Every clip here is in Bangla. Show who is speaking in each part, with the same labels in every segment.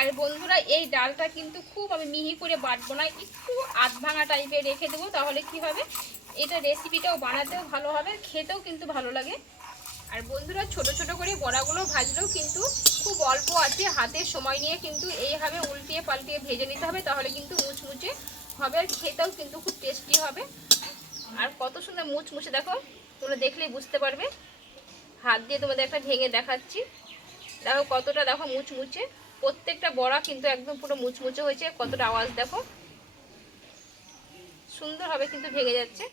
Speaker 1: আর বন্ধুরা, এই ডালটা কিন্তু খুব আমি মিহি করে বাটবো না, একটু আধ ভাঙা টাইপের রেখে দেবো, তাহলে কি হবে? এটা রেসিপিটাও বানাতেও ভালো হবে, খেতেও কিন্তু ভালো লাগে। আর বন্ধুরা, ছোট ছোট করে বড়াগুলো ভাজলেও কিন্তু খুব অল্প আছে, হাতে সময় নিয়ে কিন্তু এইভাবে উল্টিয়ে পাল্টিয়ে ভেজে নিতে হবে, তাহলে কিন্তু মুচমুচে হবে আর খেতেও কিন্তু খুব টেস্টি হবে। আর কত সুন্দর মুচমুচে, দেখো, তোমরা দেখলেই বুঝতে পারবে। হাত দিয়ে তোমাদের একটা ভেঙে দেখাচ্ছি। দেখো কতটা, দেখো মুচমুচে। প্রত্যেকটা বড়া কিন্তু একদম পুরো মুচমুচে হয়েছে। কতটা আওয়াজ দেখো। সুন্দরভাবে কিন্তু ভেঙে যাচ্ছে।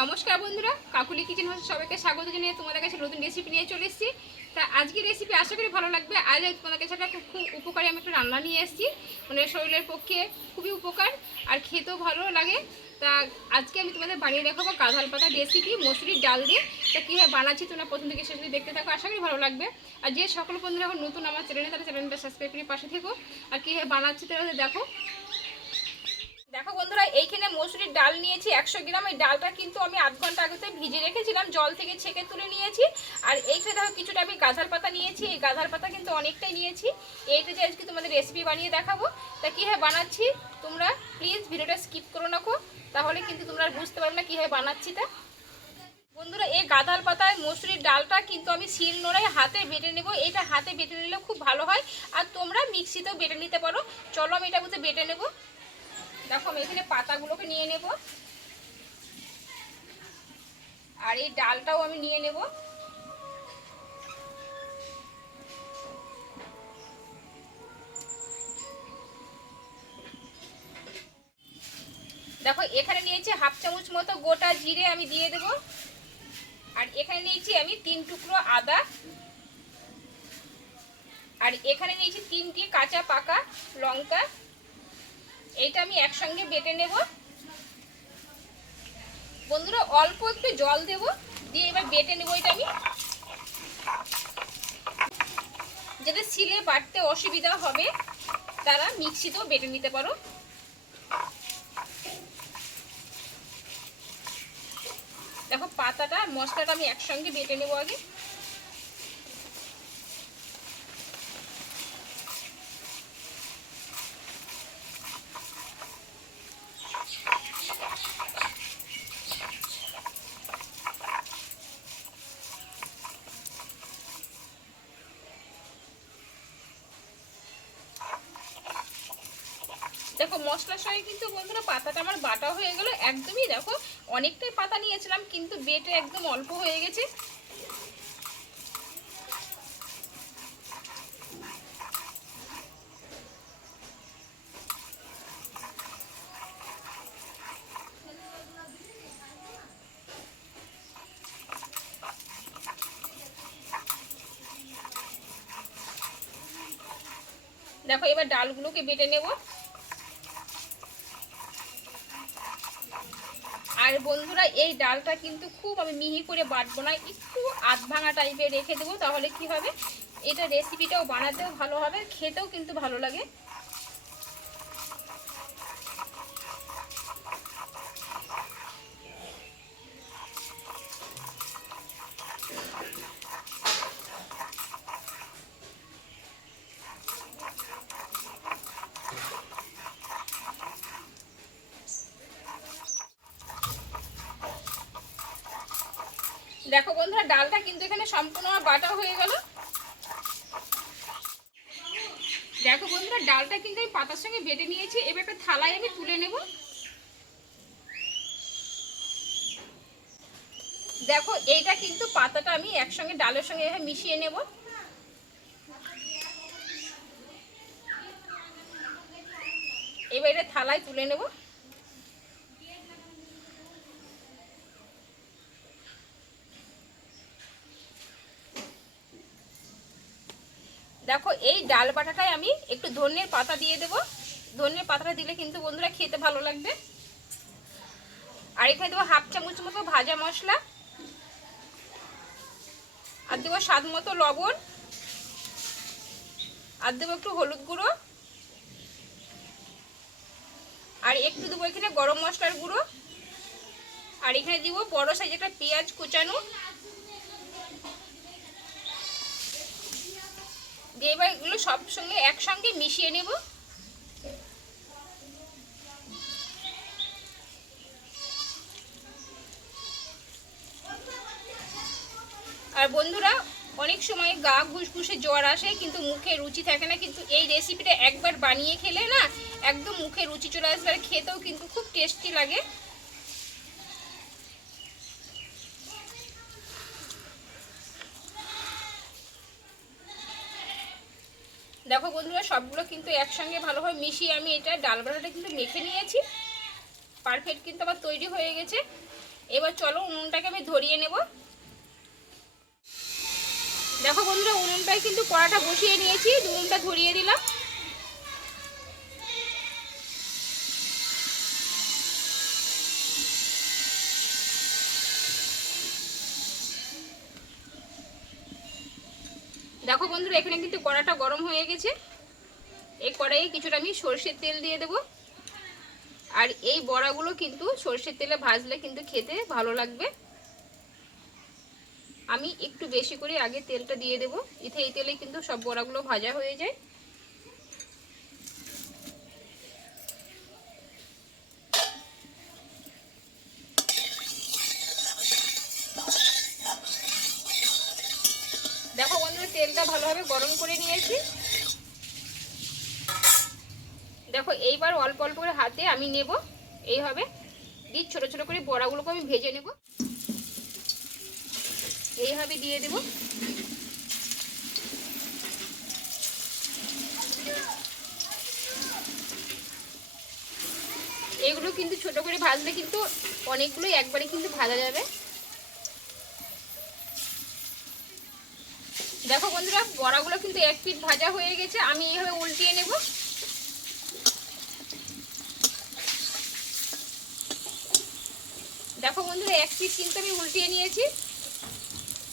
Speaker 1: নমস্কার বন্ধুরা, কাকুলি কিচেন হাউসে সবাইকে স্বাগত জানিয়ে তোমাদের কাছে নতুন রেসিপি নিয়ে চলে এসেছি। তা আজকে রেসিপি আশা করি ভালো লাগবে। আজ তোমাদের কাছে একটা খুব খুব উপকারী আমি একটা রান্না নিয়ে এসেছি। মানে শরীরের পক্ষে খুবই উপকার আর খেতেও ভালো লাগে। তা আজকে আমি তোমাদের বানিয়ে দেখাবো গাধাল পাতা রেসিপি মসুরির ডাল দিয়ে। তা কীভাবে বানাচ্ছি তোমরা প্রথম থেকে শেষ দেখতে থাকো, আশা করি ভালো লাগবে। আর যে সকল বন্ধুরা এখন নতুন আমার চ্যানেলে তারা চ্যানেলটা সাবস্ক্রাইব করে পাশে থেকো। আর কীভাবে বানাচ্ছি তারা দেখো। দেখো বন্ধুরা, এইখানে মসুরির ডাল নিয়েছি একশো গ্রাম। এই ডালটা কিন্তু আমি আধ ঘণ্টা আগেতে ভিজে রেখেছিলাম, জল থেকে ছেঁকে তুলে নিয়েছি। আর এইখানে দেখো, কিছুটা আমি গাঁধার পাতা নিয়েছি। এই গাঁধার পাতা কিন্তু অনেকটাই নিয়েছি। এইটা যে আজকে তোমাদের রেসিপি বানিয়ে দেখাবো। তা কীভাবে বানাচ্ছি তোমরা প্লিজ ভিডিওটা স্কিপ করো নাকো তাহলে কিন্তু তোমরা বুঝতে পারবে না কীভাবে বানাচ্ছি তা বন্ধুরা, এই গাঁদাল পাতায় মসুরির ডালটা কিন্তু আমি শিল নোড়ায় হাতে বেটে নেব। এটা হাতে বেটে নিলে খুব ভালো হয়। আর তোমরা মিক্সিতেও বেটে নিতে পারো। চলো আমি এটা বুঝতে বেটে নেব। দেখো, আমি এখানে পাতাগুলোকে নিয়ে নেব। আর এই ডালটাও আমি নিয়ে নেব। দেখো, এখানে নিয়েছি হাফ চামচ মতো গোটা জিরে আমি দিয়ে দেব। আর এখানে নিয়েছি আমি তিন টুকরো আদা। আর এখানে নিয়েছি তিনটি কাঁচা পাকা লঙ্কা। এইটা আমি একসঙ্গে বেটে নেব। বন্ধুরা, অল্প একটু জল দেব, দিয়ে এবার বেটে নেব এটা আমি। যাদের সিলে বাটতে অসুবিধা হবে, তারা মিক্সিতেও বেটে নিতে পারো। দেখো পাতাটা মশলাটা আমি একসঙ্গে বেটে নেব আগে। দেখো, মশলার সঙ্গে কিন্তু বন্ধুরা পাতাটা আমার বাটা হয়ে গেল। একদমই দেখো, অনেকটাই পাতা নিয়েছিলাম, কিন্তু বেটে একদম অল্প হয়ে গেছে। দেখো, এবার ডালগুলোকে বেটে নেব। বন্ধুরা, এই ডালটা কিন্তু খুব আমি মিহি করে বাটবো না, একটু আধ ভাঙা টাইপের রেখে দেবো, তাহলে কি হবে? এটা রেসিপিটাও বানাতেও ভালো হবে, খেতেও কিন্তু ভালো লাগে। দেখো বন্ধুরা, ডালটা কিন্তু এখানে সম্পূর্ণ বাটা হয়ে গেল। দেখো বন্ধুরা, ডালটা কিন্তু আমি পাতার সঙ্গে বেটে নিয়েছি। এবার একটা থালায় আমি তুলে নেব। দেখো, এইটা কিন্তু পাতাটা আমি একসঙ্গে ডালের সঙ্গে মিশিয়ে নেব। এবার এটা থালায় তুলে নেব। দেখো, এই ডাল বাটাটায় আমি একটু ধনের পাতা দিয়ে দেব। ধনের পাতাটা দিলে কিন্তু বন্ধুরা খেতে ভালো লাগবে। আর এখানে দেবো হাফ চামচ মতো ভাজা মশলা। আর দেবো স্বাদ মতো লবণ। আর দেবো একটু হলুদ গুঁড়ো। আর একটু দেবো এখানে গরম মশলার গুঁড়ো। আর এখানে দিব বড় সাইজ একটা পেঁয়াজ কুচানো। এবার এগুলো সব সঙ্গে একসঙ্গে মিশিয়ে নেব। আর বন্ধুরা, অনেক সময় গা ঘুষঘুষে জ্বর আসে, কিন্তু মুখে রুচি থাকে না, কিন্তু এই রেসিপিটা একবার বানিয়ে খেলে না, একদম মুখে রুচি চলে আসবে, আর খেতেও কিন্তু খুব টেস্টি লাগে। দেখো বন্ধুরা, সবগুলো কিন্তু একসঙ্গে ভালোভাবে মিশিয়ে আমি এটা ডাল বাটাটা কিন্তু মেখে নিয়েছি। পারফেক্ট কিন্তু আমার তৈরি হয়ে গেছে। এবার চলো উনুনটাকে আমি ধরিয়ে নেব। দেখো বন্ধুরা, উনুনটায় কিন্তু কড়াটা বসিয়ে নিয়েছি। উনুনটা ধরিয়ে দিলাম। দেখো বন্ধুরা, এখানে কিন্তু কড়াটা গরম হয়ে গেছে। এই কড়াইয়ে কিছুটা আমি সর্ষের তেল দিয়ে দেব। আর এই বড়াগুলো কিন্তু সর্ষের তেলে ভাজলে কিন্তু খেতে ভালো লাগবে। আমি একটু বেশি করে আগে তেলটা দিয়ে দেবো। এতে এই তেলে কিন্তু সব বড়াগুলো ভাজা হয়ে যায় দেখো বন্ধুরা তেলটা ভালোভাবে গরম করে নিয়েছি। দেখো, এইবার অল্প অল্প করে হাতে আমি নেব। এইভাবে দিয়ে ছোট ছোট করে বড়াগুলোকে আমি ভেজে নেব। এইভাবে দিয়ে দেব। এগুলো কিন্তু ছোট করে ভাজলে কিন্তু অনেকগুলো একবারে কিন্তু ভাজা যাবে দেখো বন্ধুরা বড়াগুলো কিন্তু এক পিট ভাজা হয়ে গেছে, আমি এইভাবে উল্টিয়ে নেব। দেখো বন্ধুরা, এক পিট কিন্তু আমি উল্টিয়ে নিয়েছি।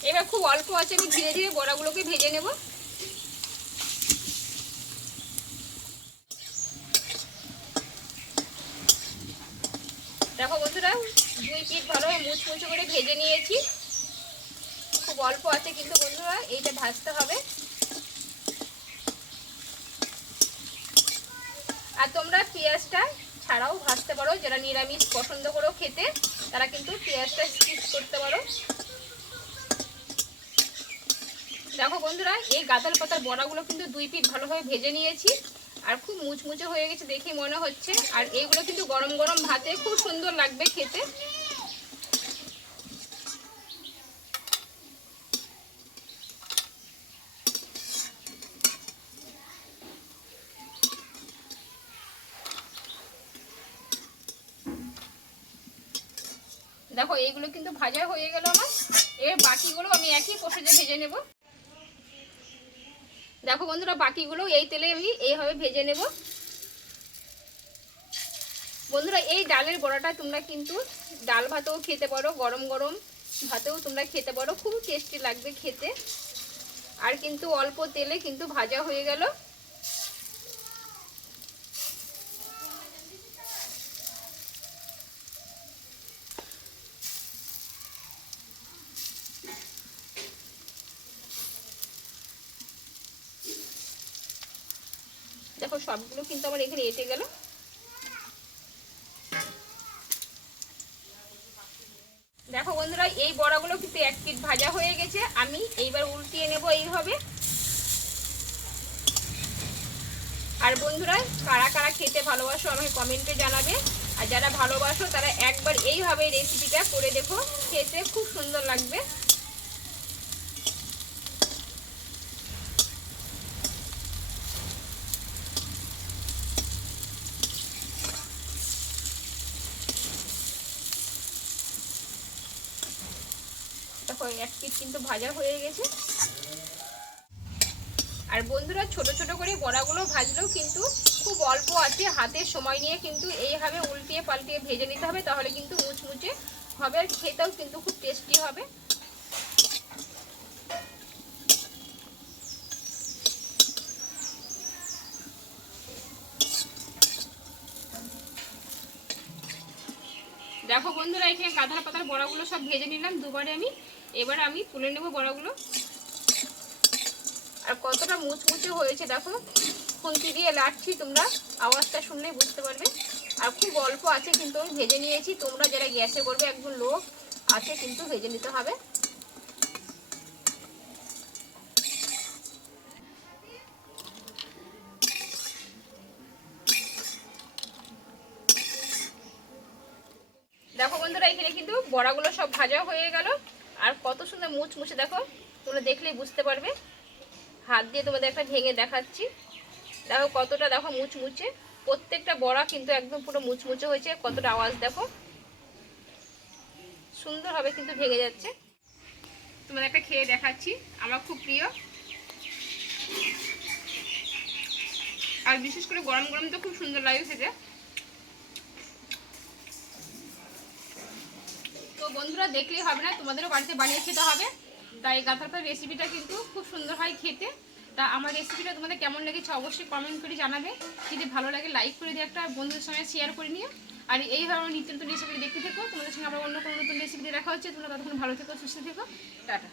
Speaker 1: এবার খুব অল্প আছে, আমি ধীরে ধীরে বড়াগুলোকে ভেজে নেব। দেখো বন্ধুরা, দুই পিট ভালোভাবে মুচমুচো করে ভেজে নিয়েছি। খুব অল্প আছে কিন্তু বন্ধুরা, এইটা ভাজতে হবে। আর তোমরা পেঁয়াজটা ছাড়াও ভাজতে পারো, যারা নিরামিষ পছন্দ করো খেতে, তারা কিন্তু পেঁয়াজটা স্কিপ করতে পারো। দেখো বন্ধুরা, এই গাঁদাল পাতার বড়াগুলো কিন্তু দুই পিঠ ভালোভাবে ভেজে নিয়েছি, আর খুব মুচমুচে হয়ে গেছে দেখে মনে হচ্ছে। আর এইগুলো কিন্তু গরম গরম ভাতে খুব সুন্দর লাগবে খেতে। দেখো, এইগুলো কিন্তু ভাজা হয়ে গেল আমার। এর বাকিগুলো আমি একই প্রসেসে ভেজে নেব। দেখো বন্ধুরা, বাকিগুলো এই তেলে আমি এইভাবে ভেজে নেব। বন্ধুরা, এই ডালের বড়াটা তোমরা কিন্তু ডাল ভাতেও খেতে পারো, গরম গরম ভাতেও তোমরা খেতে পারো। খুব টেস্টি লাগবে খেতে। আর কিন্তু অল্প তেলে কিন্তু ভাজা হয়ে গেল। দেখো, সবগুলো কিন্তু আমার এখানে এটে গেল। দেখো বন্ধুরা, এই বড়াগুলো কিন্তু এক পিট ভাজা হয়ে গেছে। আমি এইবার উল্টিয়ে নেব এইভাবে। আর বন্ধুরা, কারা কারা খেতে ভালোবাসো আমাকে কমেন্টে জানাবে। আর যারা ভালোবাসো, তারা একবার এইভাবে রেসিপিটা করে দেখো। খেতে খুব সুন্দর লাগবে। পিস কিন্তু ভাজা হয়ে গেছে। আর বন্ধুরা, ছোট ছোট করে বড়াগুলো ভাজলেও কিন্তু খুব অল্প আছে। হাতের সময় নিয়ে কিন্তু এইভাবে উল্টিয়ে পাল্টিয়ে ভেজে নিতে হবে, তাহলে কিন্তু মুচমুচে হবে আর খেতেও কিন্তু খুব টেস্টি হবে। দেখো বন্ধুরা, এখানে গাধার পাতার বড়াগুলো সব ভেজে নিলাম। দুবারে আমি এবার আমি তুলে নেব বড়াগুলো। আর কতটা মুচমুচে হয়েছে দেখো, খুন্তি দিয়ে লাটছি তোমরা, আওয়াজটা শুনলেই বুঝতে পারবে। আর খুব অল্প আছে কিন্তু আমি ভেজে নিয়েছি, তোমরা যারা গ্যাসে করবে, একজন লোক আছে কিন্তু ভেজে নিতে হবে। দেখো বন্ধুরা, এখানে কিন্তু বড়াগুলো সব ভাজা হয়ে গেল। আর কত সুন্দর মুচমুচে, দেখো, তোমরা দেখলেই বুঝতে পারবে। হাত দিয়ে তোমাদের একটা ভেঙে দেখাচ্ছি। দেখো কতটা, দেখো মুচমুচে। প্রত্যেকটা বড়া কিন্তু একদম পুরো মুচমুচে হয়েছে, কতটা আওয়াজ, দেখো। সুন্দরভাবে কিন্তু ভেঙে যাচ্ছে। তোমাদের একটা খেয়ে দেখাচ্ছি, আমার খুব প্রিয়। আর বিশেষ করে গরম গরম তো খুব সুন্দর লাগে খেতে। বন্ধুরা দেখলেই হবে না, তোমাদেরও বাড়িতে বানিয়ে খেতে হবে। তাই গাঁথার রেসিপিটা কিন্তু খুব সুন্দর হয় খেতে। তা আমার রেসিপিটা তোমাদের কেমন লেগেছে অবশ্যই কমেন্ট করে জানাবে। যদি ভালো লাগে লাইক করে দিয়ে একটা বন্ধুদের সঙ্গে শেয়ার করে নিও। আর এই ধরনের নিত্য নতুন রেসিপি দেখতে থেকো। তোমাদের সঙ্গে আবার অন্য কোনো নতুন রেসিপি দেখা হচ্ছে। তোমরা ততক্ষণ ভালো থেকো, সুস্থ থেকো। টাটা।